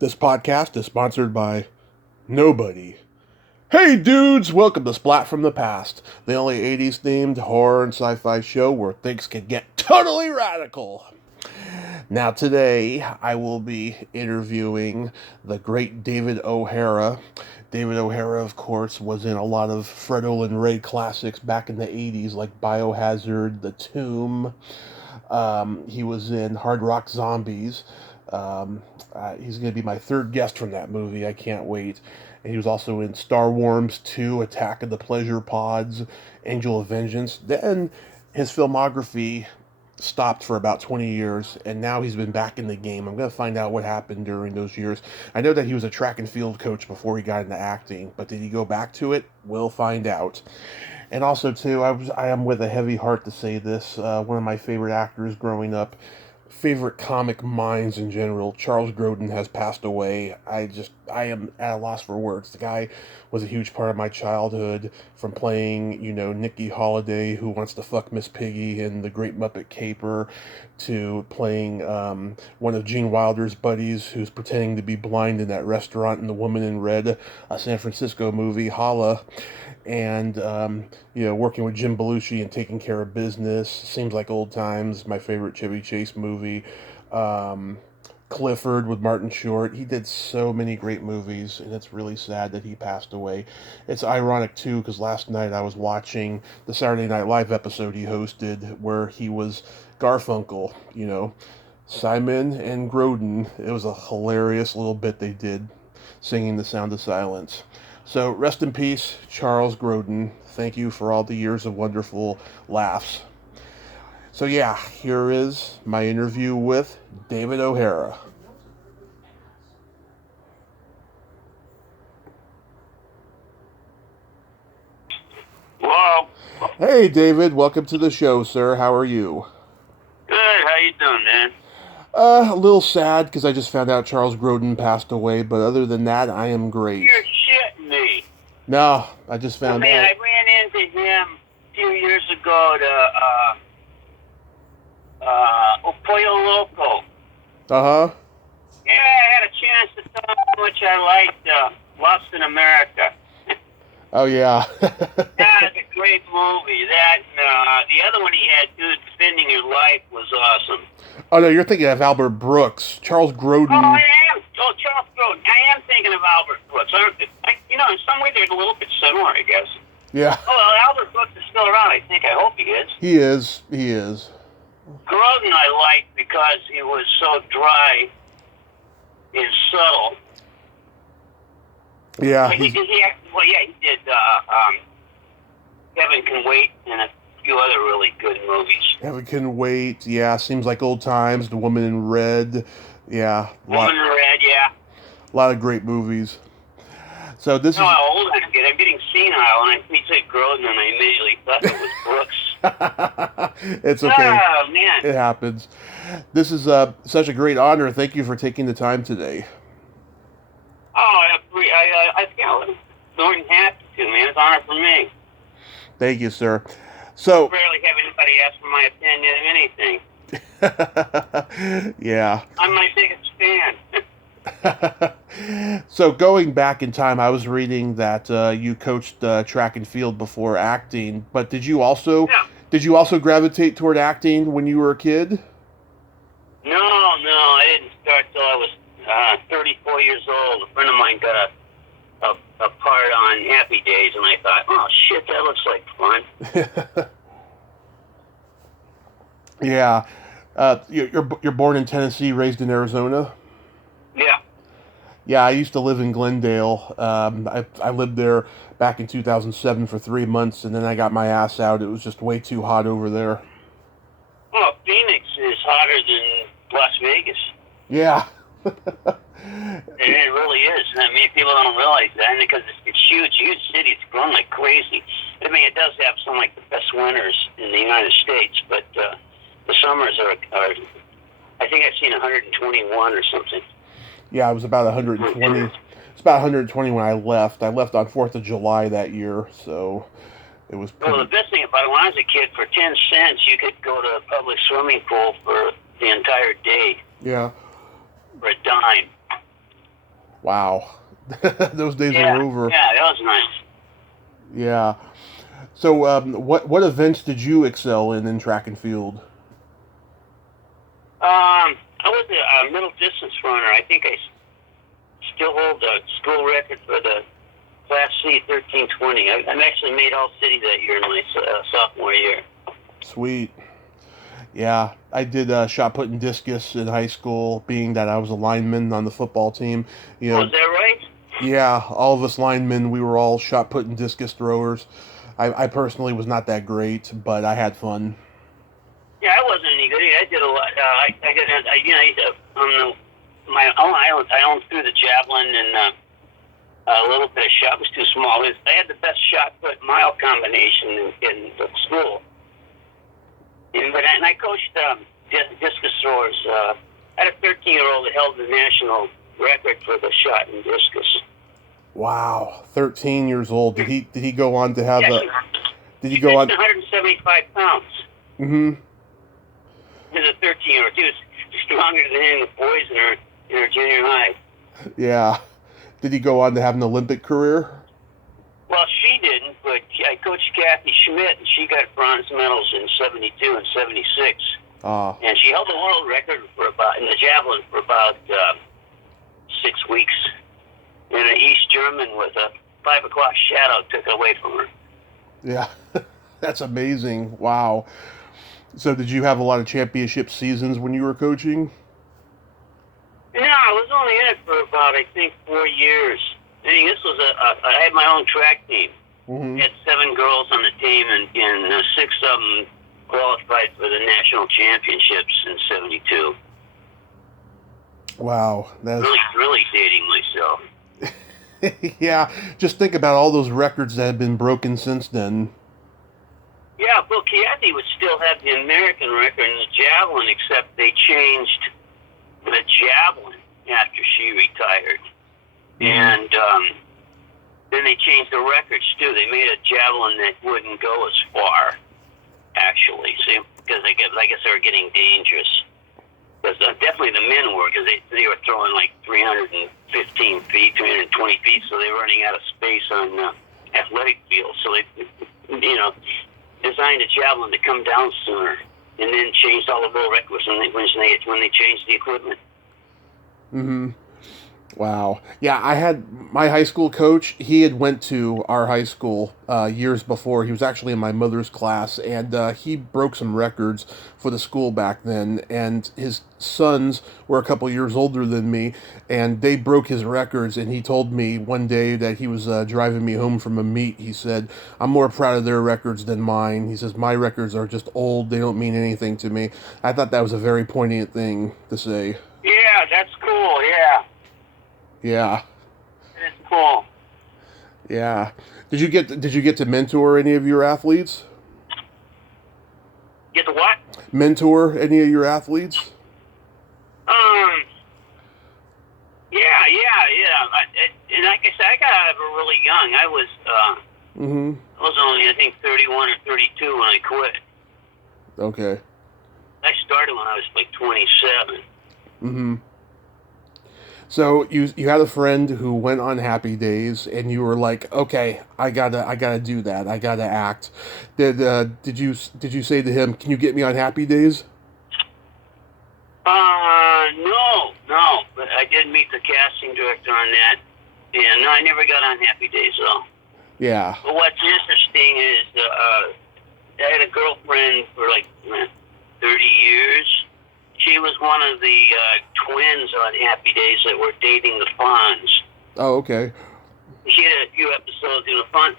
This podcast is sponsored by nobody. Hey dudes, welcome to Splat from the Past, the only 80s themed horror and sci-fi show where things can get totally radical. Now today, I will be interviewing the great David O Hara. David O Hara, of course, was in a lot of Fred Olen Ray classics back in the 80s, like Biohazard, The Tomb. He was in Hard Rock Zombies. He's going to be my third guest from that movie. I can't wait. And he was also in Star Wars 2, Attack of the Pleasure Pods, Angel of Vengeance. Then his filmography stopped for about 20 years, and now he's been back in the game. I'm going to find out what happened during those years. I know that he was a track and field coach before he got into acting, but did he go back to it? We'll find out. And also, too, I am with a heavy heart to say this. One of my favorite actors growing up, favorite comic minds in general, Charles Grodin, has passed away. I am at a loss for words. The guy was a huge part of my childhood, from playing, Nikki Holiday, who wants to fuck Miss Piggy in The Great Muppet Caper, to playing one of Gene Wilder's buddies who's pretending to be blind in that restaurant in The Woman in Red, a San Francisco movie, Holla, and working with Jim Belushi and Taking Care of Business, Seems Like Old Times, my favorite Chevy Chase movie, Clifford with Martin Short. He did so many great movies, and it's really sad that he passed away. It's ironic too, because last night I was watching the Saturday Night Live episode he hosted where he was Garfunkel, Simon and Grodin. It was a hilarious little bit they did, singing The Sound of Silence. So rest in peace, Charles Grodin. Thank you for all the years of wonderful laughs. So yeah, here is my interview with David O Hara. Hello. Hey David, welcome to the show, sir. How are you? Good. How you doing, man? A little sad because I just found out Charles Grodin passed away, but other than that, I am great. You're shitting me. No, I just found out. I ran into him a few years ago to Pollo Loco. Uh-huh. Yeah, I had a chance to tell him how much I liked Lost in America. Oh, yeah. That's a great movie. That and the other one he had, Dude, Spending Your Life, was awesome. Oh, no, you're thinking of Albert Brooks. Charles Grodin. Oh, I am. Oh, Charles Grodin. I am thinking of Albert Brooks. In some way they're a little bit similar, I guess. Yeah. Oh, well, Albert Brooks is still around, I think. I hope he is. He is. Grodin I liked because he was so dry and subtle. Yeah. He did Heaven Can Wait and a few other really good movies. Heaven Can Wait. Yeah, Seems Like Old Times. The Woman in Red. Yeah. Woman in Red, yeah. A lot of great movies. So this is... how old I'm getting senile, and we said Grodin, and I immediately thought it was Brooks. It's okay. Oh, man. It happens. This is such a great honor. Thank you for taking the time today. Oh, I feel more than happy to, man. It's an honor for me. Thank you, sir. So... I rarely have anybody ask for my opinion of anything. Yeah. I'm my biggest fan. So going back in time, I was reading that you coached track and field before acting, but did you also gravitate toward acting when you were a kid? No, I didn't start till I was 34 years old. A friend of mine got a part on Happy Days, and I thought, oh shit, that looks like fun. Yeah. You're born in Tennessee, raised in Arizona? Yeah. Yeah, I used to live in Glendale. I lived there back in 2007 for 3 months, and then I got my ass out. It was just way too hot over there. Well, Phoenix is hotter than Las Vegas. Yeah. It really is. I mean, people don't realize that because it's huge city. It's growing like crazy. I mean, it does have some like the best winters in the United States, but the summers are I think I've seen 121 or something. Yeah, it was about 120. It's about 120 when I left. I left on 4th of July that year, so it was pretty... Well, the best thing about it, when I was a kid, for 10 cents, you could go to a public swimming pool for the entire day. Yeah. For a dime. Wow. Those days Yeah, are over. yeah, that was nice. Yeah. So, what events did you excel in track and field? I was a middle distance runner. I think I still hold the school record for the Class C 1320. I'm actually made all city that year in my sophomore year. Sweet. Yeah, I did shot put and discus in high school, being that I was a lineman on the football team. You Oh, know, is that right? yeah, all of us linemen, we were all shot put and discus throwers. I personally was not that great, but I had fun. Yeah, I wasn't any good. I did a lot. I did. On my own island, I owned through the javelin and a little bit of shot was too small. I had the best shot put mile combination in the school. And I coached discus throwers. I had a 13-year-old that held the national record for the shot in discus. Wow, 13 years old. Did he go on to have Yes, did he he go on? pitched 175 pounds. Mm-hmm. He was a 13-year-old. He was stronger than any of the boys in her junior high. Yeah. Did he go on to have an Olympic career? Well, she didn't, but I coached Kathy Schmidt, and she got bronze medals in 72 and 76. And she held the world record in the javelin for about 6 weeks. And an East German with a 5 o'clock shadow took it away from her. Yeah. That's amazing. Wow. So did you have a lot of championship seasons when you were coaching? No, I was only in it for about, I think, 4 years. I mean, this was I had my own track team. Mm-hmm. I had 7 girls on the team, and 6 of them qualified for the national championships in 72. Wow. That's really dating myself. yeah, just think about all those records that have been broken since then. Yeah, Bill Chiatti would still have the American record in the javelin, except they changed the javelin after she retired. And then they changed the records, too. They made a javelin that wouldn't go as far, actually, because I guess they were getting dangerous. Because definitely the men were, because they were throwing like 315 feet, 320 feet, so they were running out of space on athletic fields. So they, designed a javelin to come down sooner, and then changed all the world records when they changed the equipment. Mm-hmm. Wow. Yeah, I had my high school coach. He had went to our high school years before. He was actually in my mother's class, and he broke some records for the school back then. And his sons were a couple years older than me, and they broke his records. And he told me one day that he was driving me home from a meet. He said, "I'm more proud of their records than mine." He says, "My records are just old. They don't mean anything to me." I thought that was a very poignant thing to say. Yeah, that's cool. Yeah. Yeah. It's cool. Yeah. Did you get to mentor any of your athletes? Get the what? Mentor any of your athletes? Yeah. And like I said, I got out of it really young. I was only, I think, 31 or 32 when I quit. Okay. I started when I was like 27. Mm-hmm. So you had a friend who went on Happy Days, and you were like, okay, I gotta do that. I gotta act. Did you say to him, "Can you get me on Happy Days"? No. But I did meet the casting director on that. And no, I never got on Happy Days though. Yeah. But what's interesting is I had a girlfriend for like 30 years. She was one of the twins on Happy Days that were dating the Fonz. Oh, okay. She had a few episodes, the Fonz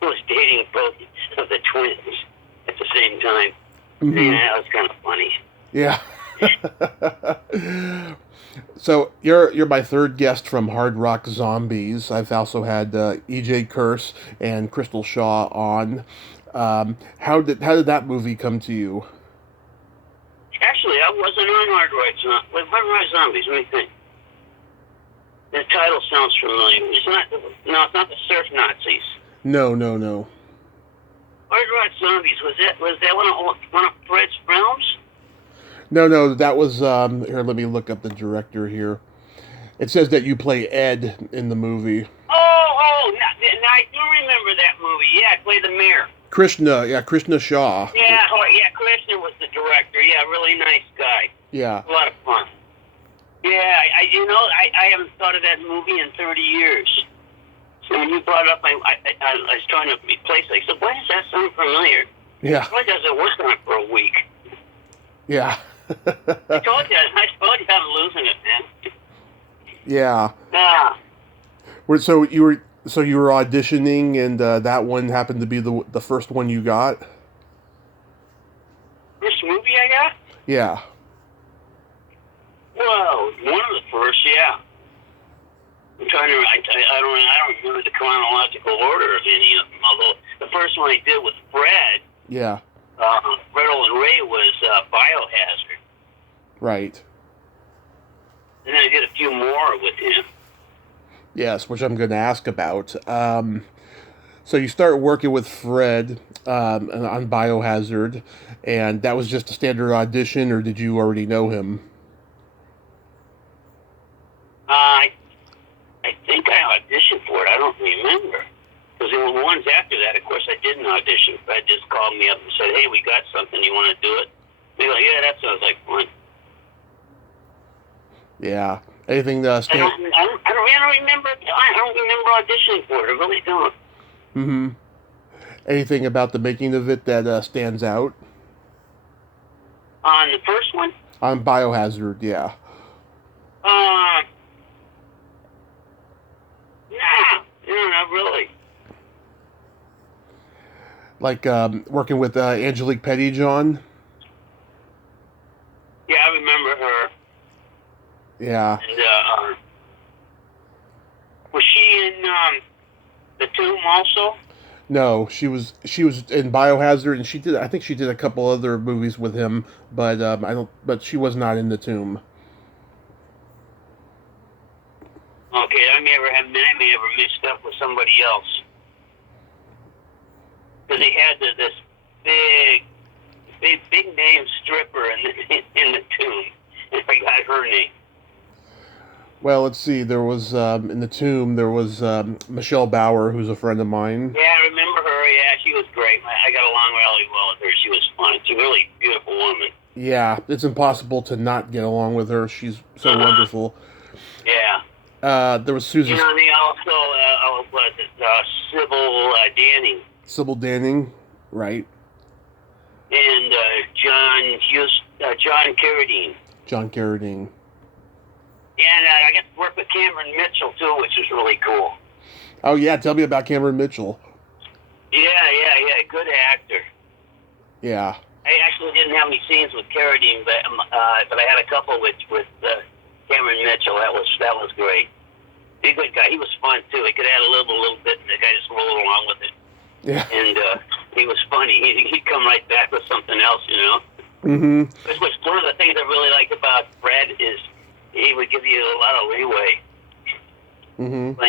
was dating both of the twins at the same time. Mm-hmm. Yeah, that was kind of funny. Yeah. So you're my third guest from Hard Rock Zombies. I've also had E.J. Curse and Crystal Shaw on. How did that movie come to you? Actually, I wasn't on Hard Rock Zombies. What do you think? The title sounds familiar. It's not the Surf Nazis. No. Hard Rock Zombies, was that one of Fred's films? No, that was here, let me look up the director here. It says that you play Ed in the movie. Now I do remember that movie. Yeah, I played the mayor. Krishna Shaw. Yeah, Krishna was the director. Yeah, really nice guy. Yeah. A lot of fun. Yeah, I haven't thought of that movie in 30 years. So when you brought it up, I was trying to replace it. I said, why does that sound familiar? Yeah. Why does it work on it for a week? Yeah. I told you I'm losing it, man. Yeah. Yeah. So you were auditioning, and that one happened to be the first one you got. First movie I got? Yeah. Well, one of the first, yeah. I'm trying to. I don't remember the chronological order of any of them. Although the first one I did with Fred. Yeah. Fred Olen Ray was Biohazard. Right. And then I did a few more with him. Yes, which I'm going to ask about. So you start working with Fred on Biohazard, and that was just a standard audition, or did you already know him? I think I auditioned for it. I don't remember. Because there were ones after that, of course, I didn't audition. Fred just called me up and said, hey, we got something. You want to do it? They go, yeah, that sounds like fun. Yeah. Anything I don't remember. I don't remember auditioning for it. I really don't. Mm-hmm. Anything about the making of it that stands out? On the first one? On Biohazard, yeah. No, not really. Like working with Angelique Pettyjohn? Yeah, I remember her. Yeah. And was she in The Tomb also? No, she was in Biohazard, and I think she did a couple other movies with him, but but she was not in The Tomb. Okay, I may have mixed up with somebody else. Because they had this big name stripper in the Tomb. I forgot her name. Well, let's see. There was in The Tomb. There was Michelle Bauer, who's a friend of mine. Yeah, I remember her. Yeah, she was great. I got along really well with her. She was fun. She's a really beautiful woman. Yeah, it's impossible to not get along with her. She's so wonderful. Yeah. There was Susan. And they also Sybil Danning. Sybil Danning, right? And John Carradine. John Carradine. And I got to work with Cameron Mitchell, too, which was really cool. Oh, yeah. Tell me about Cameron Mitchell. Yeah. Good actor. Yeah. I actually didn't have any scenes with Carradine, but I had a couple with Cameron Mitchell. That was great. He's a good guy. He was fun, too. He could add a little bit, and the guy just rolled along with it. Yeah. And he was funny. He'd come right back with something else, you know? Mm-hmm. Which one of the things I really liked about Fred is he would give you a lot of leeway. Mm-hmm.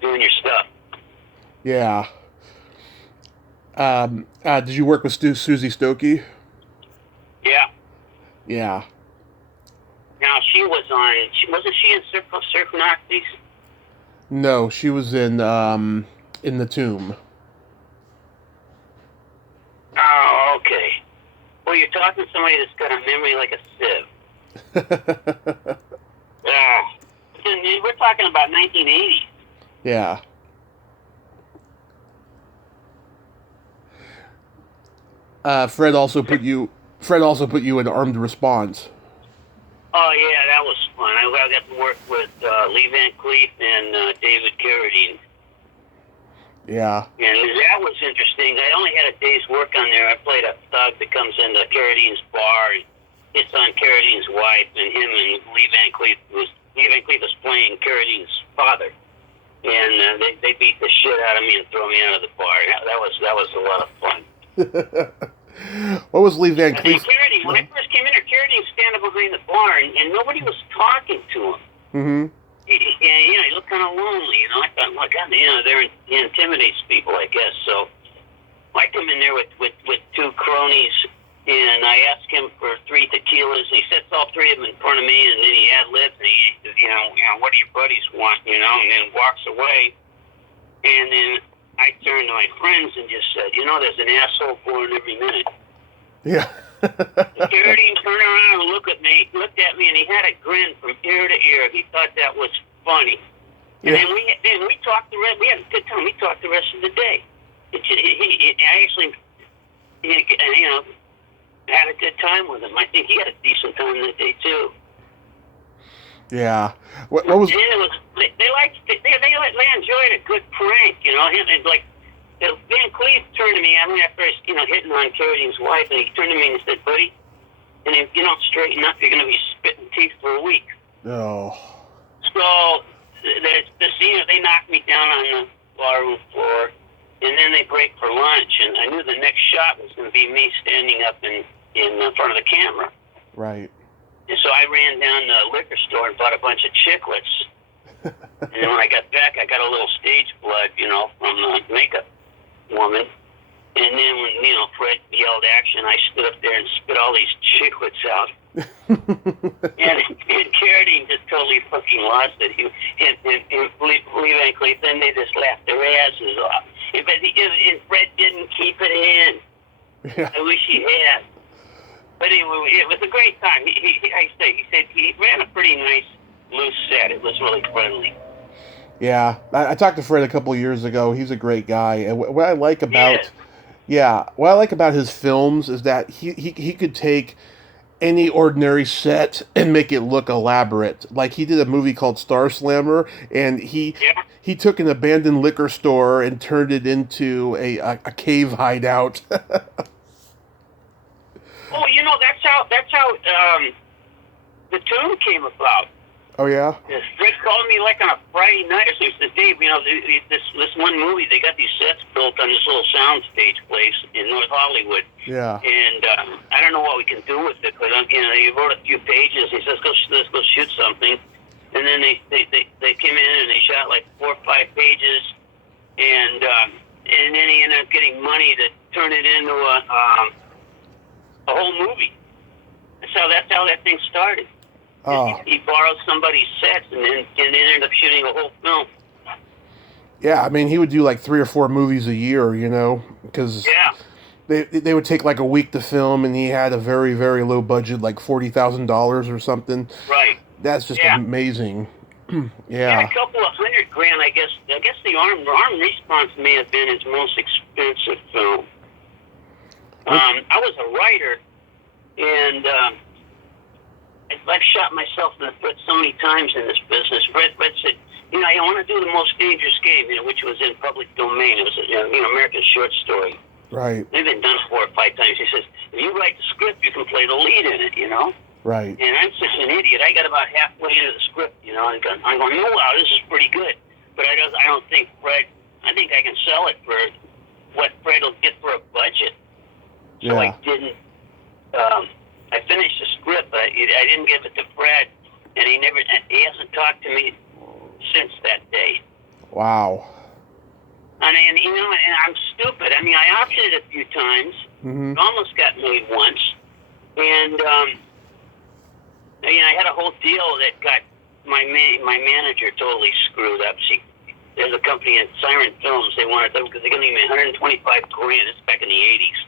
Doing your stuff. Yeah. Did you work with Susie Stokey? Yeah. Yeah. Now wasn't she in Surf Nazis? No, she was in The Tomb. Oh, okay. Well, you're talking to somebody that's got a memory like a sieve. We're talking about 1980. Yeah. Fred also put you in Armed Response. Oh yeah, that was fun. I got to work with Lee Van Cleef and David Carradine. Yeah. And that was interesting. I only had a day's work on there. I played a thug that comes into Carradine's bar and hits on Carradine's wife, and him and Lee Van Cleef was playing Carradine's father. And they beat the shit out of me and throw me out of the bar. That was a lot of fun. What was Lee Van Cleef? Carradine, when I first came in there, Carradine was standing behind the bar, and nobody was talking to him. Mm-hmm. He looked kind of lonely, you know. I thought, well, God, he intimidates people, I guess. So I come in there with two cronies, And I asked him for 3 tequilas. He sets all 3 of them in front of me, and then he ad-libs, and he says, what do your buddies want, and then walks away. And then I turned to my friends and just said, there's an asshole born every minute. Yeah. Security turned around and looked at me, and he had a grin from ear to ear. He thought that was funny. And then we talked we had a good time. We talked the rest of the day. I actually, had a good time with him. I think he had a decent time that day too. Yeah. What was? And then they enjoyed a good prank, and like Van Cleve turned to me. I mean, after hitting on Carradine's wife, and he turned to me and said, "Buddy, and if you don't straighten up, you're going to be spitting teeth for a week." Oh. So they knocked me down on the barroom floor, and then they break for lunch, and I knew the next shot was going to be me standing up in front of the camera. Right. And so I ran down the liquor store and bought a bunch of chiclets. And then when I got back, I got a little stage blood, from the makeup woman. And then when, Fred yelled action, I stood up there and spit all these chiclets out. and Carradine just totally fucking lost it. And believe then they just laughed their asses off. And Fred didn't keep it in. Yeah. I wish he had. But anyway, it was a great time. He said he ran a pretty nice, loose set. It was really friendly. Yeah, I talked to Fred a couple of years ago. He's a great guy, and what I like about what I like about his films is that he could take any ordinary set and make it look elaborate. Like he did a movie called Star Slammer, and he took an abandoned liquor store and turned it into a cave hideout. Oh, that's how the tune came about. Oh yeah. Fred called me like on a Friday night or something. He said, "Dave, this one movie, they got these sets built on this little soundstage place in North Hollywood. Yeah. And I don't know what we can do with it, but he wrote a few pages. He says, let's go shoot something." And then they came in and they shot like 4 or 5 pages, and then he ended up getting money to turn it into a whole movie. So that's how that thing started. Oh. He borrowed somebody's sets and then ended up shooting a whole film. Yeah, I mean, he would do like 3 or 4 movies a year, because they would take like a week to film, and he had a very, very low budget, like $40,000 or something. Right. That's just amazing. Yeah, a couple of $100,000, I guess. I guess the Armed Response may have been his most expensive film. I was a writer, and I've shot myself in the foot so many times in this business. Fred said, I want to do the most dangerous game, which was in public domain. It was American short story. Right. They've been done 4 or 5 times. He says, if you write the script, you can play the lead in it, Right. And I'm such an idiot. I got about halfway into the script, and I'm going, no, wow, this is pretty good. But I don't think Fred, I think I can sell it for what Fred will get for a budget. So I didn't, I finished the script, but I didn't give it to Fred, and he hasn't talked to me since that day. Wow. And I'm stupid. I mean, I optioned it a few times. Mm-hmm. It almost got made once. And, I had a whole deal that got my manager totally screwed up. There's a company in Siren Films. They wanted them because they're going to give me $125,000. It's back in the 80s.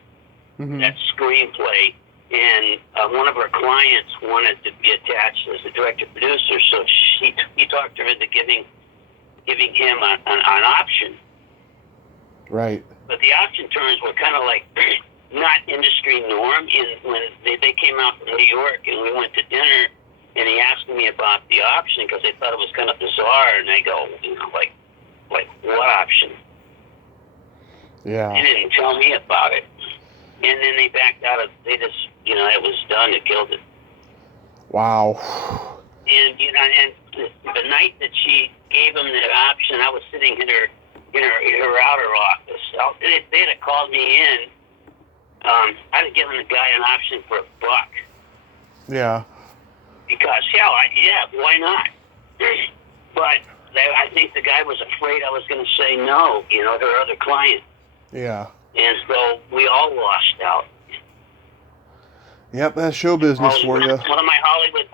Mm-hmm. That screenplay. And one of our clients wanted to be attached as the director-producer, so he talked her into giving him an option. Right. But the option terms were kind of like not industry norm. When they came out from New York and we went to dinner, and he asked me about the option because they thought it was kind of bizarre, and I go, like what option? Yeah. He didn't tell me about it. And then they backed out of. They just, it was done. It killed it. Wow. And and the night that she gave him that option, I was sitting in her outer office. They had called me in. I'd have given the guy an option for $1. Yeah. Because why not? But I think the guy was afraid I was going to say no. To her other client. Yeah. And so we all lost out. Yep, that's show business for you. One of my Hollywood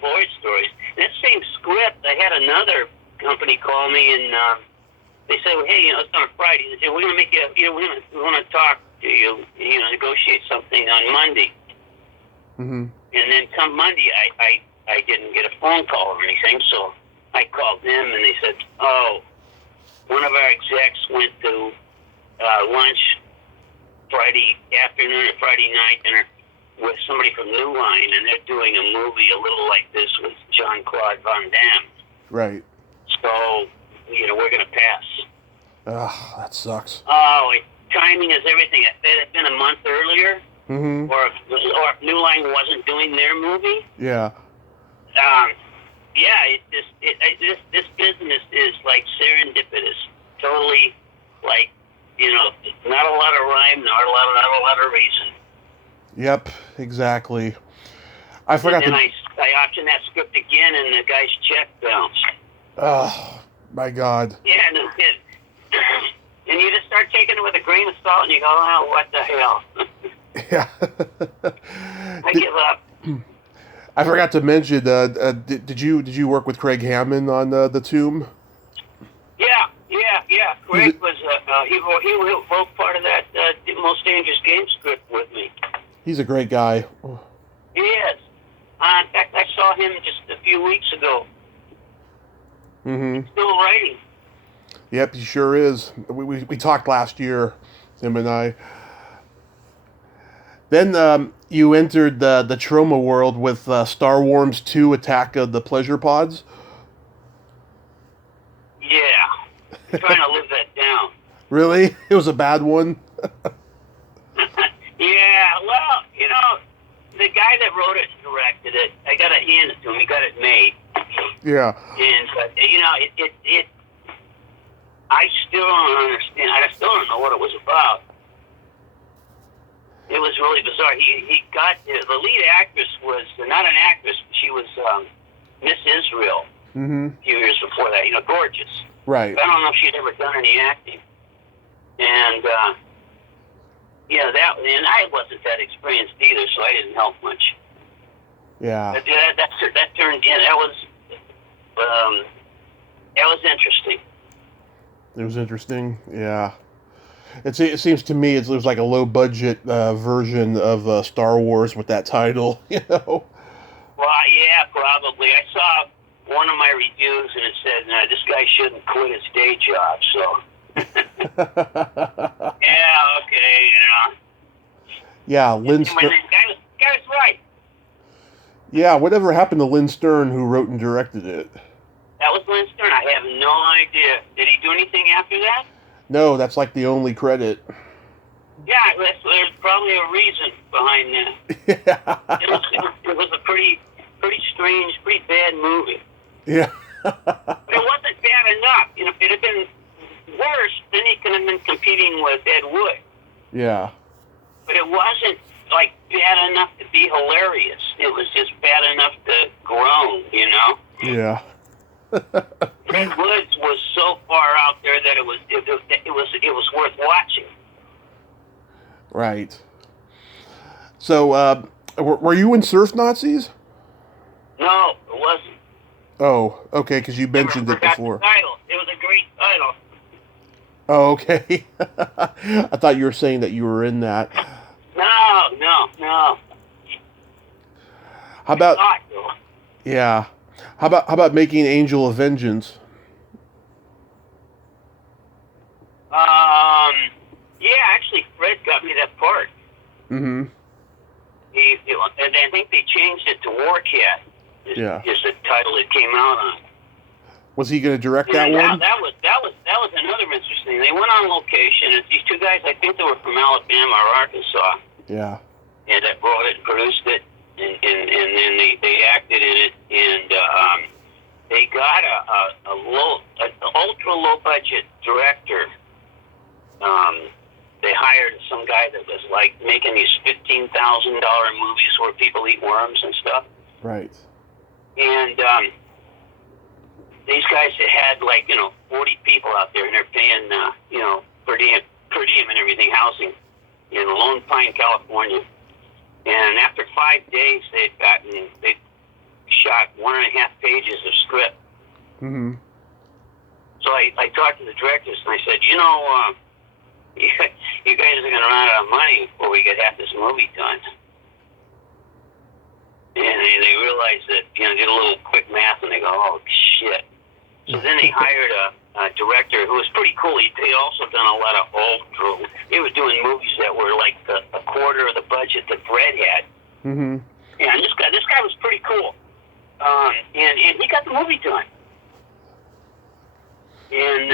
Void stories. That same script, I had another company call me and they said, well, hey, it's on a Friday. They said, we're going to make you, we want to talk to you, negotiate something on Monday. Mm-hmm. And then come Monday, I didn't get a phone call or anything, so I called them and they said, oh, one of our execs went to lunch Friday afternoon or Friday night dinner with somebody from New Line, and they're doing a movie a little like this with Jean-Claude Van Damme. Right. So, we're going to pass. Ugh, that sucks. Oh, timing is everything. If it had been a month earlier, mm-hmm. or if New Line wasn't doing their movie, yeah. This business is like serendipitous. Totally, like, not a lot of rhyme, not a lot of reason. Yep, exactly. I forgot and then I optioned that script again, and the guy's check bounced. Oh, my God. Yeah, no kidding. And you just start taking it with a grain of salt, and you go, oh, what the hell? Yeah. I give up. I forgot to mention, did you work with Craig Hammond on The Tomb? Yeah. Craig was, he wrote part of that Most Dangerous Game script with me. He's a great guy. He is. In fact, I saw him just a few weeks ago. Mm-hmm. He's still writing. Yep, he sure is. We talked last year, him and I. Then you entered the trauma world with Star Wars 2: Attack of the Pleasure Pods. Yeah. I'm trying to live that down. Really? It was a bad one? Yeah, well, the guy that wrote it and directed it, I got to hand it to him. He got it made. Yeah. And, I still don't understand. I still don't know what it was about. It was really bizarre. He got, the lead actress was, not an actress, she was Miss Israel mm-hmm. a few years before that, gorgeous. Right. But I don't know if she'd ever done any acting. And, and I wasn't that experienced either, so I didn't help much. Yeah. But that turned in. That was interesting. It was interesting. Yeah. It seems to me it was like a low budget version of Star Wars with that title. Well, yeah, probably. I saw one of my reviews and it said this guy shouldn't quit his day job. So. Yeah. Okay. Yeah, Lynn Stern. The guy was right. Yeah, whatever happened to Lynn Stern, who wrote and directed it? That was Lynn Stern. I have no idea. Did he do anything after that? No, that's like the only credit. Yeah, there's probably a reason behind that. Yeah. It was a pretty strange, pretty bad movie. Yeah. But it wasn't bad enough. If it had been worse, then he could have been competing with Ed Wood. Yeah. But it wasn't like bad enough to be hilarious. It was just bad enough to groan, Yeah. Red Woods was so far out there that it was worth watching. Right. So, were you in Surf Nazis? No, it wasn't. Oh, okay, because you mentioned it before. The title. It was a great title. Oh, okay. I thought you were saying that you were in that. No. How about? Yeah. How about making Angel of Vengeance? Yeah, actually, Fred got me that part. Mm-hmm. And I think they changed it to War Cat. Is the title it came out on. Was he going to direct that one? That was another interesting. They went on location. And these two guys, I think they were from Alabama or Arkansas. Yeah. And that wrote it, produced it, and then they acted in it, and they got an ultra low budget director. They hired some guy that was like making these $15,000 movies where people eat worms and stuff. Right. And these guys had 40 people out there, and they're paying per diem and everything, housing in Lone Pine, California. And after 5 days, they shot 1.5 pages of script. Mm-hmm. So I talked to the directors and I said, you guys are going to run out of money before we get half this movie done. And they realized that, did a little quick math and they go, oh, shit. So then they hired a director who was pretty cool. He'd also done a lot of old, he was doing movies that were like a quarter of the budget that Fred had. Mm-hmm. Yeah, and this guy was pretty cool. And he got the movie done. And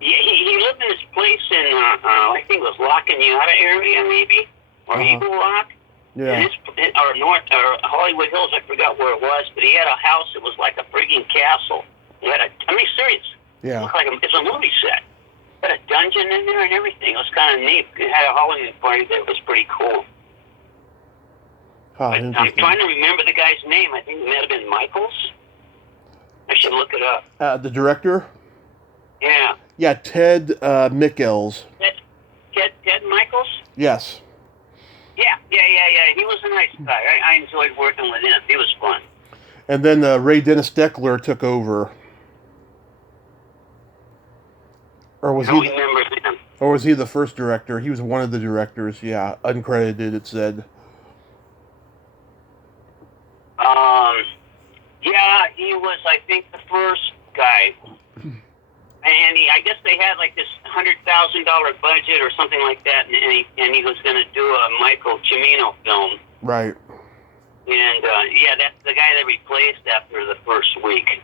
he lived in this place in, I think it was La Cañada area, maybe, or Eagle Rock. Yeah. Or Hollywood Hills, I forgot where it was, but he had a house that was like a frigging castle. He had serious. Yeah. It looked like it's a movie set. Had a dungeon in there and everything. It was kind of neat. It had a Halloween party that was pretty cool. Oh, I'm trying to remember the guy's name. I think it might have been Michaels. I should look it up. The director? Yeah. Yeah, Ted Michels. Ted Michaels? Yes. Yeah. He was a nice guy. I enjoyed working with him. He was fun. And then Ray Dennis Steckler took over. Or was I don't remember him. Or was he the first director? He was one of the directors, yeah. Uncredited, it said. Yeah, he was, I think, the first guy. And I guess they had like this $100,000 budget or something like that, and he was going to do a Michael Cimino film. Right. And that's the guy that replaced after the first week.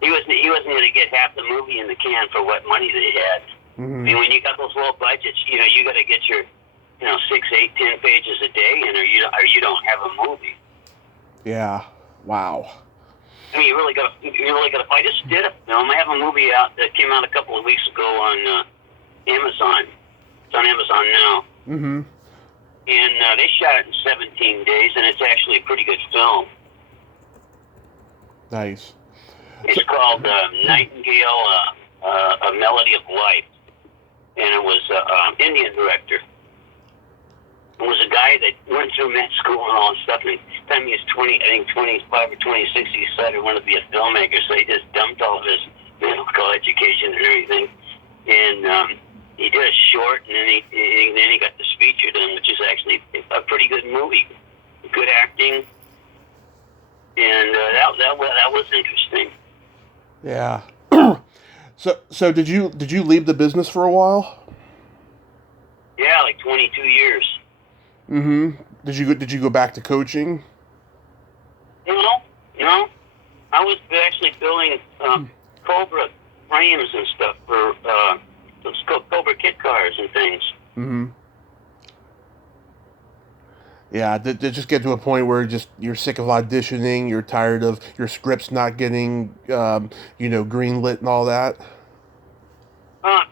He wasn't going to get half the movie in the can for what money they had. Mm-hmm. I mean, when you got those low budgets, you got to get your 6, 8, 10 pages a day in, or you don't have a movie. Yeah. Wow. I mean, you really got to. I just did a film. I have a movie out that came out a couple of weeks ago on Amazon. It's on Amazon now. Mm-hmm. And they shot it in 17 days, and it's actually a pretty good film. Nice. It's called Nightingale, A Melody of Life, and it was an Indian director. It was a guy that went through med school and all that stuff, and by the time he was 25 or 26, he decided he wanted to be a filmmaker, so he just dumped all of his medical education and everything. And he did a short, and then he got this feature done, which is actually a pretty good movie. Good acting, and that was interesting. Yeah. So did you leave the business for a while? Yeah, like 22 years. Mm-hmm. Did you go back to coaching? No. I was actually building Cobra frames and stuff for those Cobra kit cars and things. Mm-hmm. Yeah, did just get to a point where you're sick of auditioning, you're tired of your scripts not getting greenlit and all that?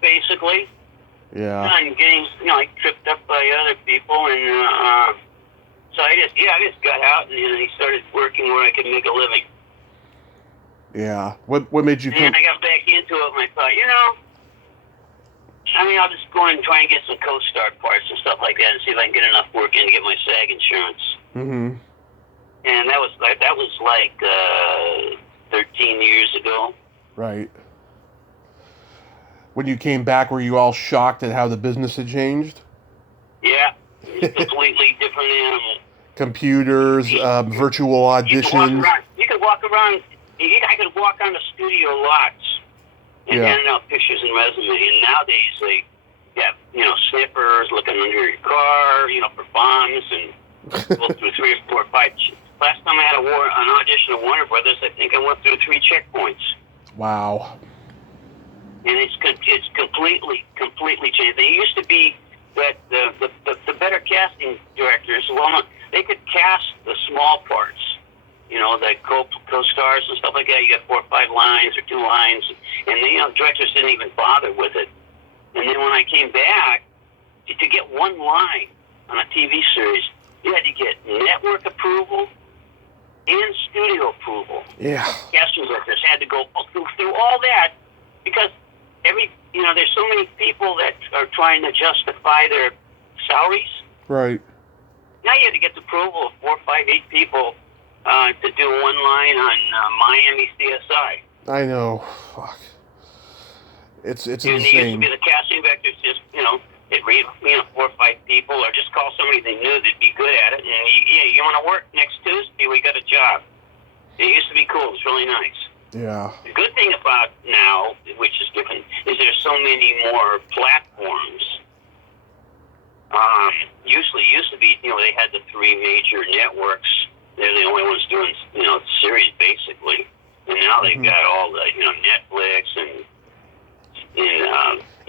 Basically. Yeah. I'm getting tripped up by other people, and so I just got out and I started working where I could make a living. Yeah. What made you? And I got back into it, and I thought, I'll just go and try and get some co-star parts and stuff like that, and see if I can get enough work in to get my SAG insurance. Mm-hmm. And that was like 13 years ago. Right. When you came back, were you all shocked at how the business had changed? Yeah, it's a completely different animal. Computers, virtual auditions. You could walk around. I could walk on the studio lots and hand out pictures and resume. And nowadays they have sniffers looking under your car, for bombs, and go through 3 or 4 or 5. Last time I had an audition at Warner Brothers, I think I went through 3 checkpoints. Wow. And it's completely changed. They used to be that the better casting directors, they could cast the small parts, the co-stars and stuff like that. You got 4 or 5 lines or 2 lines, and the directors didn't even bother with it. And then when I came back, to get 1 line on a TV series, you had to get network approval and studio approval. Yeah. Casting directors had to go through all that because there's so many people that are trying to justify their salaries. Right. Now you had to get the approval of 4, 5, 8 people to do one line on Miami CSI. I know. Fuck. It's and insane. And they used to be the casting directors, just, they'd read, 4 or 5 people, or just call somebody they knew that'd be good at it. And, you want to work next Tuesday? We got a job. It used to be cool. It's really nice. Yeah. The good thing about now, which is different, is there's so many more platforms. Usually used to be, they had the 3 major networks. They're the only ones doing, series, basically. And now they've got all the, Netflix and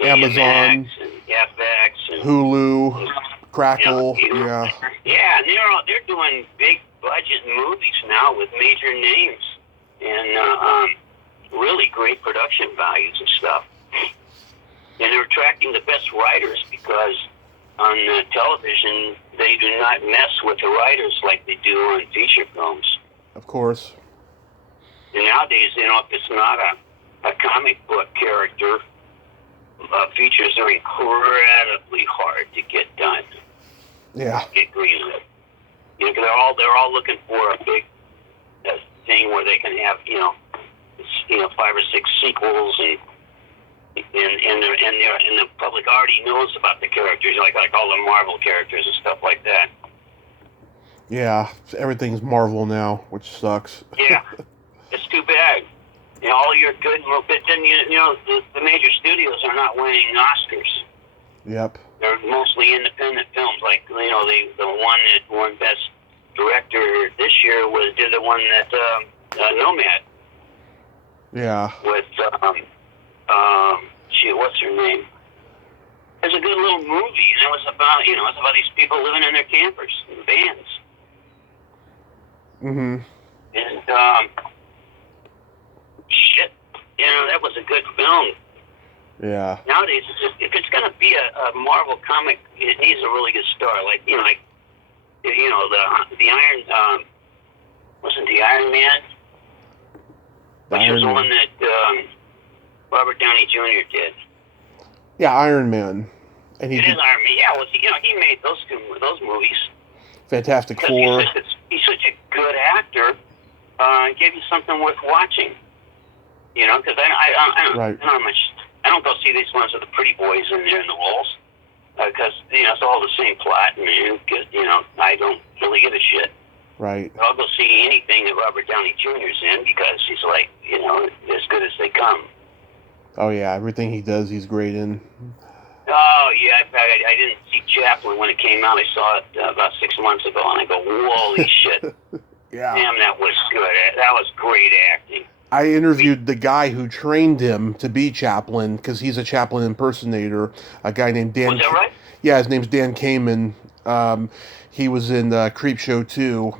Amazon, AMX and FX and Hulu, Crackle, yeah. Yeah, and they're doing big budget movies now with major names and really great production values and stuff. And they're attracting the best writers because on television they do not mess with the writers like they do on feature films. Of course. And nowadays, if it's not a comic book character, features are incredibly hard to get done. Yeah. Get greenlit. They're all looking for a big thing where they can have 5 or 6 sequels and the public already knows about the characters, like all the Marvel characters and stuff like that. Yeah, everything's Marvel now, which sucks. Yeah, it's too bad. All your good movies, but then the major studios are not winning Oscars. Yep. They're mostly independent films. Like the one that won Best Director this year did the one that Nomad. Yeah. With what's her name? It's a good little movie, and it was about it's about these people living in their campers in vans. Mhm. And shit, that was a good film. Yeah. Nowadays, if it's going to be a Marvel comic, it needs a really good star. Like the Iron, wasn't the Iron Man? Which was the one that Robert Downey Jr. did. Yeah, Iron Man. And It is Iron Man. Yeah, he made those movies. Fantastic Four. He's such a good actor. It gave you something worth watching. Because I don't go see these ones with the pretty boys in there in the roles. Because it's all the same plot, and I don't really give a shit. Right. I'll go see anything that Robert Downey Jr.'s in because he's like, as good as they come. Oh yeah, everything he does, he's great in. Oh yeah, I didn't see Chaplin when it came out. I saw it about 6 months ago, and I go, holy shit! Yeah. Damn, that was good. That was great acting. I interviewed the guy who trained him to be Chaplin because he's a Chaplin impersonator. A guy named Dan. Was that right? Yeah, his name's Dan Kamen. He was in Creepshow 2,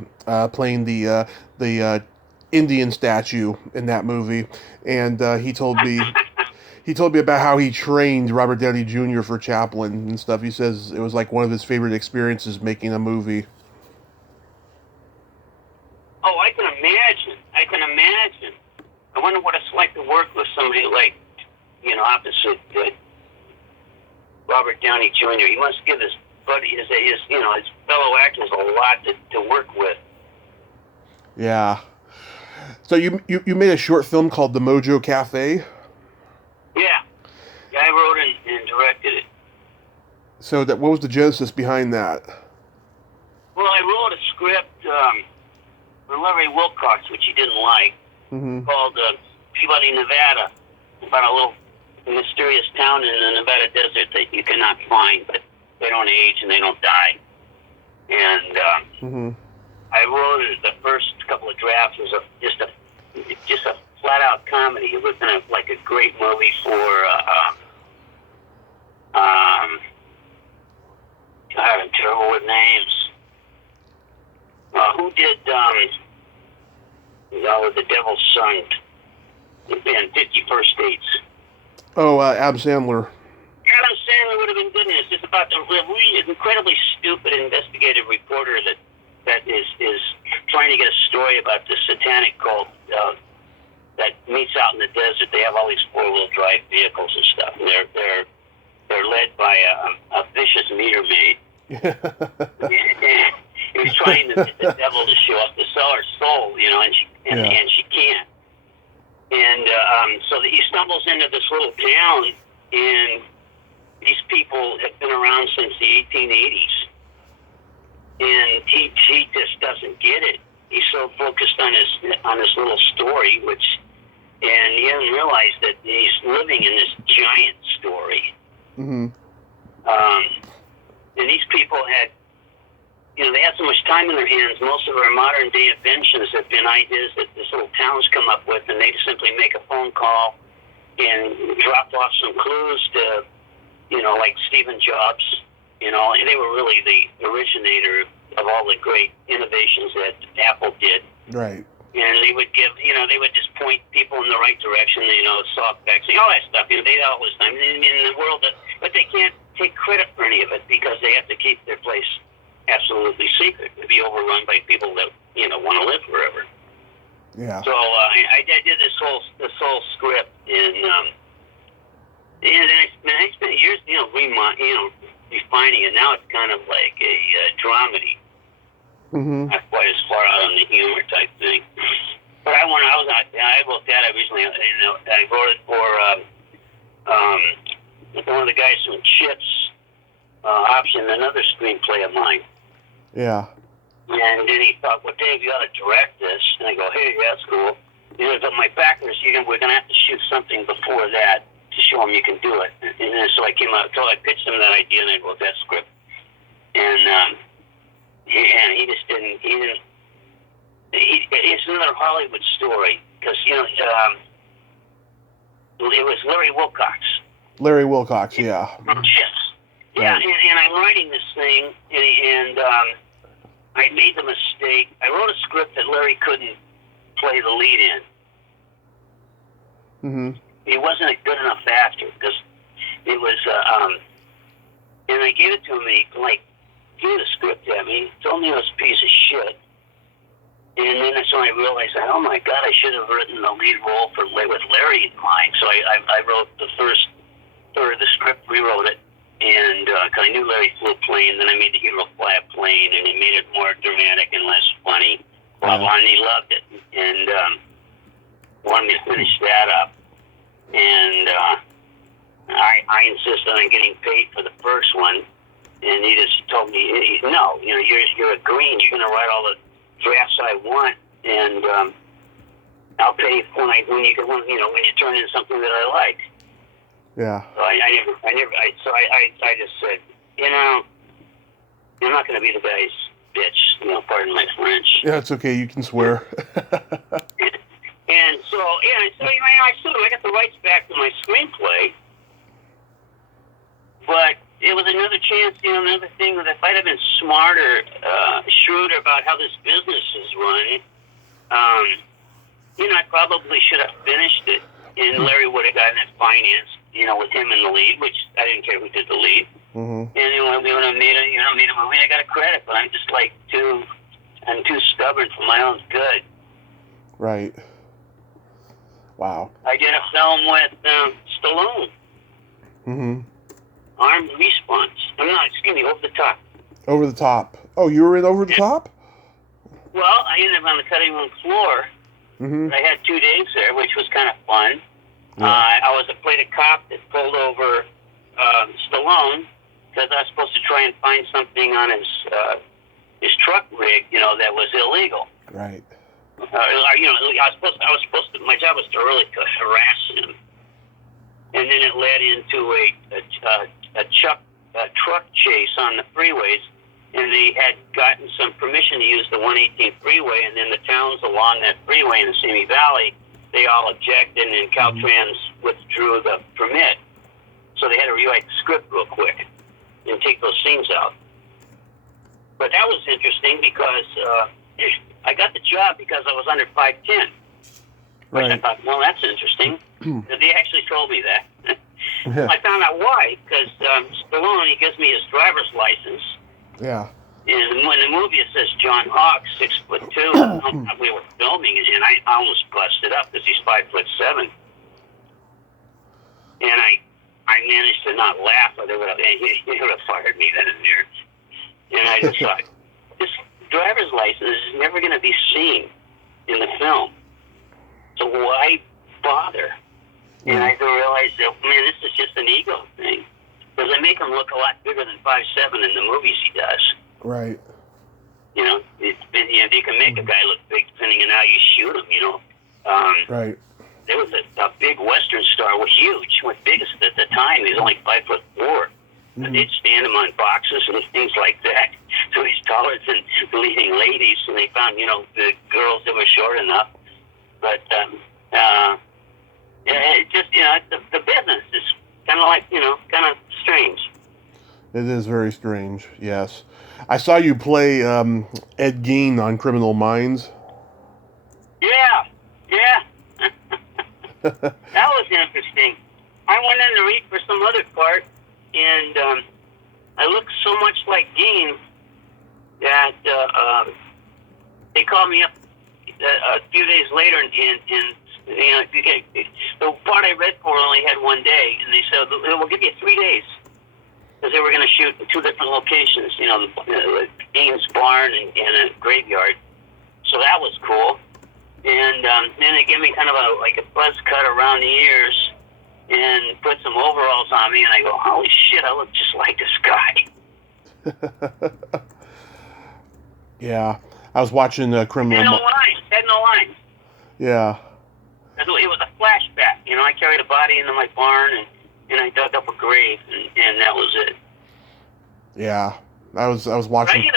playing the Indian statue in that movie, and he told me about how he trained Robert Downey Jr. for Chaplin and stuff. He says it was like one of his favorite experiences making a movie. Oh, I can imagine. I wonder what it's like to work with somebody like, opposite Robert Downey Jr. He must give his fellow actors a lot to work with. Yeah. So you made a short film called The Mojo Cafe? Yeah, I wrote and directed it. So what was the genesis behind that? Well, I wrote a script for Larry Wilcox, which he didn't like, called Peabody, Nevada, about a little mysterious town in the Nevada desert that you cannot find, but they don't age and they don't die. And I wrote it. The first couple of drafts was just a flat out comedy. It was like a great movie for God, I'm terrible with names. Who did The Devil's Son and 51st Dates? Oh, Ab Sandler. Adam Sandler would have been good in this. It's about a really incredibly stupid investigative reporter that is trying to get a story about this satanic cult that meets out in the desert. They have all these 4-wheel drive vehicles and stuff, and they're led by a vicious meter maid He was trying to get the devil to show up to sell her soul, you know, and she can't. And so he stumbles into this little town, and these people have been around since the 1880s. And he just doesn't get it. He's so focused on his little story, and he doesn't realize that he's living in this giant story. Mm-hmm. And these people had, you know, they had so much time in their hands. Most of our modern day inventions have been ideas that this little town's come up with, and they simply make a phone call and drop off some clues to, you know, like Stephen Jobs. You know, and they were really the originator of all the great innovations that Apple did. Right. And they would give, you know, they would just point people in the right direction, you know, soft vaccine, all that stuff. You know, they do all this time in the world, but they can't take credit for any of it because they have to keep their place absolutely secret to be overrun by people that, you know, want to live forever. Yeah. So I did this whole script, and then I spent years, you know, refining it. Now it's kind of like a dramedy. Mm-hmm. Not quite as far out on the humor type thing. But I wrote that originally. I wrote it for one of the guys from Chips optioned another screenplay of mine. Yeah. And then he thought, well, Dave, you ought to direct this. And I go, hey, yeah, that's cool. He goes, but my backers, we're going to have to shoot something before that to show him you can do it. And then so I came out, so I pitched him that idea, and I wrote that script. And he just didn't. It's another Hollywood story because you know it was Larry Wilcox. Larry Wilcox, yeah. From Chips. Yeah, right. and I'm writing this thing, and I made the mistake. I wrote a script that Larry couldn't play the lead in. Mm-hmm. He wasn't a good enough actor because it was. And I gave it to him, and he gave the script at me. He told me it was a piece of shit. And then that's when I realized, oh my God, I should have written the lead role with Larry in mind. So I wrote the first third of the script, rewrote it, and because I knew Larry flew a plane, then I made the hero fly a plane, and it made it more dramatic and less funny. Well, and he loved it, and wanted me to finish that up. And I insisted on getting paid for the first one, and he just told me, no, you know, you're agreeing, you're going to write all the drafts I want, and I'll pay when you turn in something that I like. Yeah. So I just said, you know, I'm not going to be the guy's bitch, you know, pardon my French. Yeah, it's okay, you can swear. And so I got the rights back to my screenplay, but it was another chance, you know, another thing that if I'd have been smarter, shrewder about how this business is run, you know, I probably should have finished it, and Larry would have gotten it financed, you know, with him in the lead, which I didn't care who did the lead. Mm-hmm. And then when we would have made a movie, I got a credit, but I'm just like I'm too stubborn for my own good. Right. Wow. I did a film with Stallone. Mm-hmm. Armed Response. Over the Top. Over the Top. Oh, you were in Over the Top? Well, I ended up on the cutting room floor. Mm-hmm. I had 2 days there, which was kind of fun. Yeah. I played a cop that pulled over Stallone because I was supposed to try and find something on his truck rig, you know, that was illegal. Right. You know, I was supposed to. My job was to really harass him, and then it led into a truck chase on the freeways, and they had gotten some permission to use the 118 freeway, and then the towns along that freeway in the Simi Valley, they all objected, and Caltrans withdrew the permit. So they had to rewrite the script real quick and take those scenes out. But that was interesting because I got the job because I was under 5'10". Which I thought, well, that's interesting. They actually told me that. I found out why, because Stallone, he gives me his driver's license. Yeah. And when the movie it says John Hawk, 6'2", we were filming, and I almost busted up because he's 5'7". And I managed to not laugh, or he would have fired me then and there. And I just thought, this driver's license is never going to be seen in the film. So why bother? And I realized that, man, this is just an ego thing. Because they make him look a lot bigger than 5'7" in the movies he does. Right. You know, they can make a guy look big depending on how you shoot him, you know. Right. There was a big Western star, was huge, was biggest at the time. He was only 5'4". And they'd stand him on boxes and things like that. So he's taller than the leading ladies. And they found, you know, the girls that were short enough. But, it just, you know, the business is kind of like, you know, kind of strange. It is very strange, yes. I saw you play Ed Gein on Criminal Minds. Yeah. That was interesting. I went in to read for some other part, and I looked so much like Gein that they called me up a few days later, and you know, the part I read for only had one day, and they said, we'll give you 3 days, because they were going to shoot in 2 different locations, you know, Gein's barn and a graveyard. So that was cool. And then they gave me kind of a buzz cut around the ears and put some overalls on me, and I go, holy shit, I look just like this guy. Yeah. I was watching Criminal Had no lines. Yeah. It was a flashback. You know, I carried a body into my barn, and I dug up a grave, and that was it. Yeah. I was watching. I did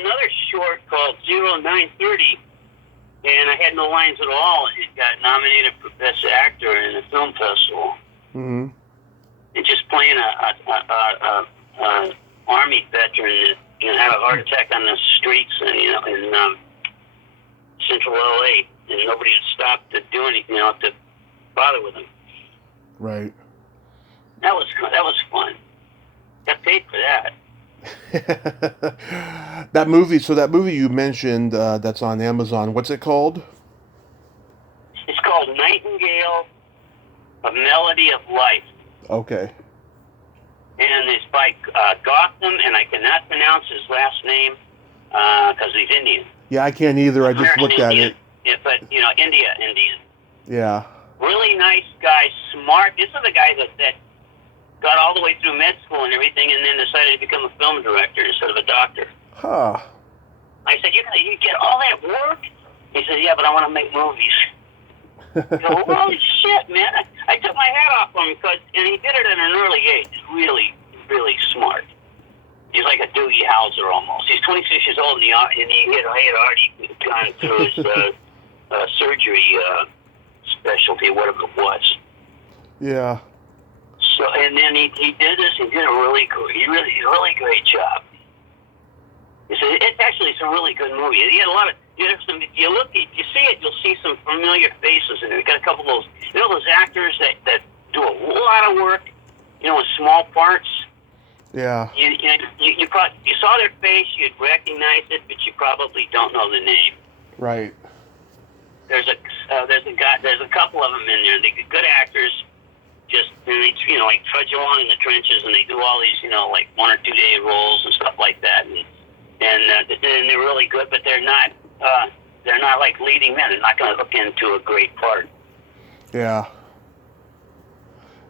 another short called 0930, and I had no lines at all. It got nominated for Best Actor in the film festival. Mm-hmm. And just playing a Army veteran that, you know, had a heart attack on the streets, and you know, in Central LA, and nobody had stopped to do anything, you know, to bother with him. Right. That was fun. Got paid for that. That movie you mentioned that's on Amazon, what's it called? It's called Nightingale, A Melody of Life. Okay. And it's by Gotham, and I cannot pronounce his last name because he's Indian. Yeah, I can't either. I just looked at it. Yeah, but, you know, Indian. Yeah. Really nice guy, smart. This is a guy that got all the way through med school and everything, and then decided to become a film director instead of a doctor. Huh. I said, you get all that work? He said, yeah, but I want to make movies. I go, holy shit, man. I took my hat off on him, and he did it at an early age. Really, really smart. He's like a Doogie Howser almost. He's 26 years old, and he had already gone through his surgery specialty, whatever it was. Yeah. So, and then he did this. He did a really great job. It's a really good movie. He had a lot of. You see it, you'll see some familiar faces in it. We got a couple of those, you know, those actors that do a lot of work, you know, in small parts. Yeah. You saw their face, you'd recognize it, but you probably don't know the name. Right. There's a couple of them in there. They're good actors. Just, and they, you know, like trudge along in the trenches, and they do all these, you know, like 1 or 2 day roles and stuff like that, and they're really good, but they're not like leading men. They're not going to look into a great part. Yeah.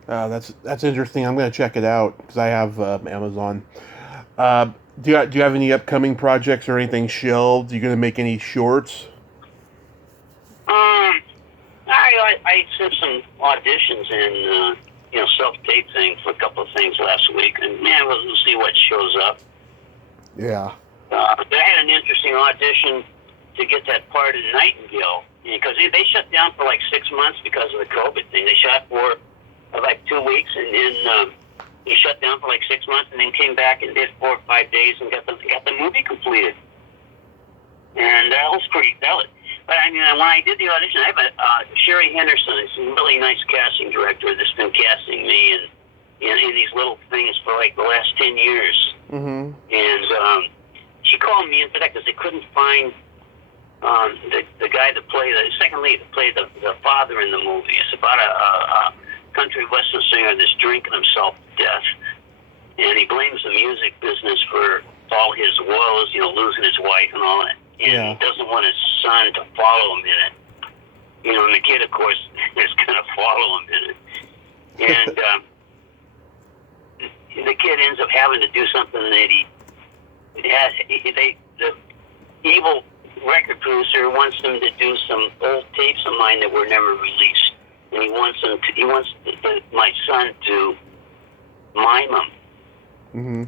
That's interesting. I'm going to check it out because I have Amazon. Do you have any upcoming projects or anything shelved? You going to make any shorts? I sent some auditions and you know, self-tape thing for a couple of things last week, and man, we'll see what shows up. Yeah. But I had an interesting audition to get that part in Nightingale, because they shut down for like 6 months because of the COVID thing. They shot for like 2 weeks, and then they shut down for like 6 months, and then came back and did 4 or 5 days and got the movie completed. And that was pretty valid. But I mean, when I did the audition, I have Sherry Henderson, is a really nice casting director that's been casting me in these little things for like the last 10 years. Mm-hmm. And she called me in for that because they couldn't find the guy that played the second lead, that played the father in the movie. It's about a country western singer that's drinking himself to death, and he blames the music business for all his woes, losing his wife and all that, and doesn't want his son to follow him in it. And the kid, of course, is going to follow him in it. And the kid ends up having to do something that the evil record producer wants them to do some old tapes of mine that were never released, and he wants my son to mime them. Mm-hmm.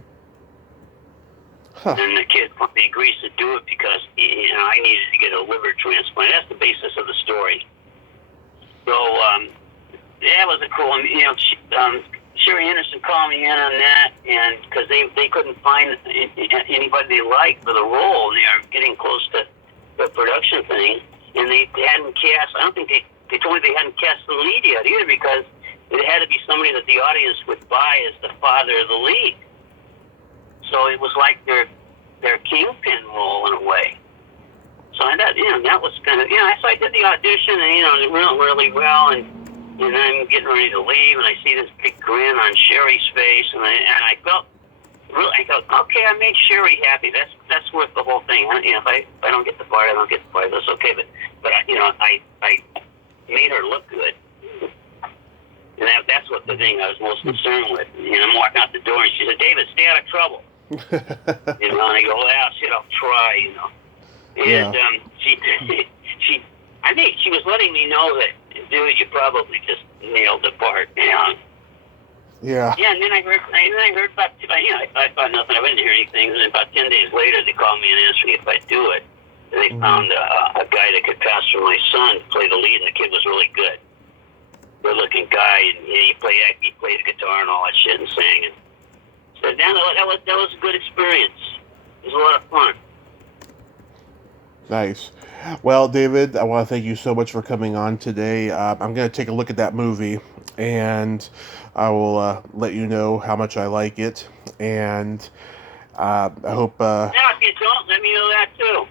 Huh. And the kid finally agrees to do it because I needed to get a liver transplant. That's the basis of the story. So that was a cool. Sherry Anderson called me in on that, and because they couldn't find anybody they liked for the role, and they are getting close to the production thing, and they hadn't cast. I don't think they told me they hadn't cast the lead yet either, because it had to be somebody that the audience would buy as the father of the lead. So it was like their kingpin role in a way. So that was kind of So I did the audition, and it went really well, and I'm getting ready to leave, and I see this big grin on Sherry's face, and I felt okay, I made Sherry happy. That's worth the whole thing. If I don't get the part, I don't get the part. That's okay. But I made her look good. And that's what the thing I was most concerned with. I'm walking out the door, and she said, "David, stay out of trouble." And I go, "Well, shit, I'll try." And I think she was letting me know that, dude, you probably just nailed the part. Yeah. Yeah, and then I heard about. I thought nothing. I didn't hear anything. And then about 10 days later, they called me and asked me if I'd do it. And they found a guy that could pass for my son to play the lead, and the kid was really good. Good-looking guy, and he played the guitar and all that shit and sang. And so that was a good experience. It was a lot of fun. Nice. Well, David, I want to thank you so much for coming on today. I'm going to take a look at that movie, and I will let you know how much I like it. And I hope... Now, if you don't, let me know that, too.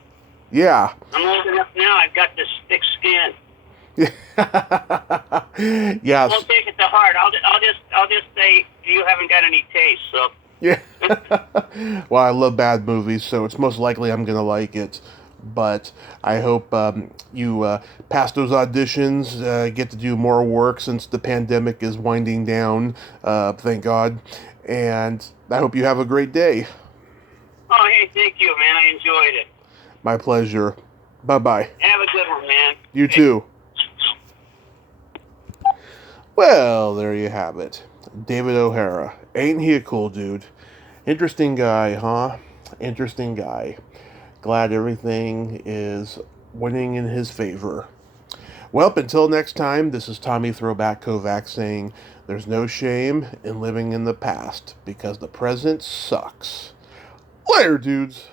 Yeah. I'm old enough now. I've got this thick skin. Yes. I won't take it to heart. I'll just say you haven't got any taste. So. Yeah. Well, I love bad movies, so it's most likely I'm gonna like it. But I hope you pass those auditions, get to do more work since the pandemic is winding down. Thank God. And I hope you have a great day. Oh, hey, thank you, man. I enjoyed it. My pleasure. Bye-bye. Have a good one, man. You too. Well, there you have it. David O Hara. Ain't he a cool dude? Interesting guy, huh? Interesting guy. Glad everything is winning in his favor. Well, until next time, this is Tommy Throwback Kovac saying there's no shame in living in the past because the present sucks. Later, dudes.